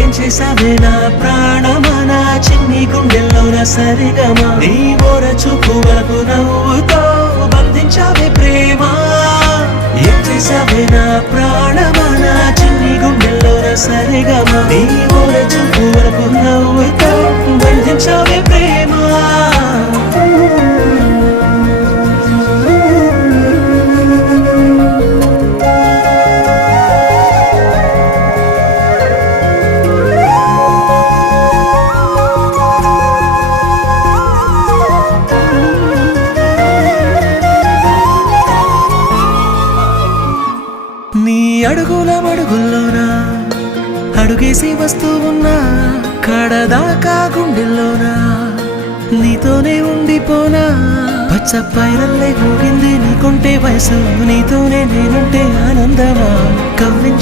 ఏం చేసావే నా ప్రాణమా, నా చిన్ని గుండెల్లోన సరిగమా, నీ ఓర చూపు వరకు నవ్వుతో బంధించావే ప్రేమ. ఏం చేసావే నా ప్రాణమా, నా చిన్ని గుండెల్లోన సరిగమా, నీ ఓర చూపు వరకు నవ్వుతో బంధించావే ప్రేమ. నీ అడుగుల మడుగుల్లోనా అడుగేసి వస్తూ ఉన్నా, కడదాకా గుండెల్లోనా నీతోనే ఉండిపోనా. పచ్చ పైరల్లే ఊగింది నీకుంటే వయసు, నీతోనే నేనుంటే ఆనందమా. కవ్వించి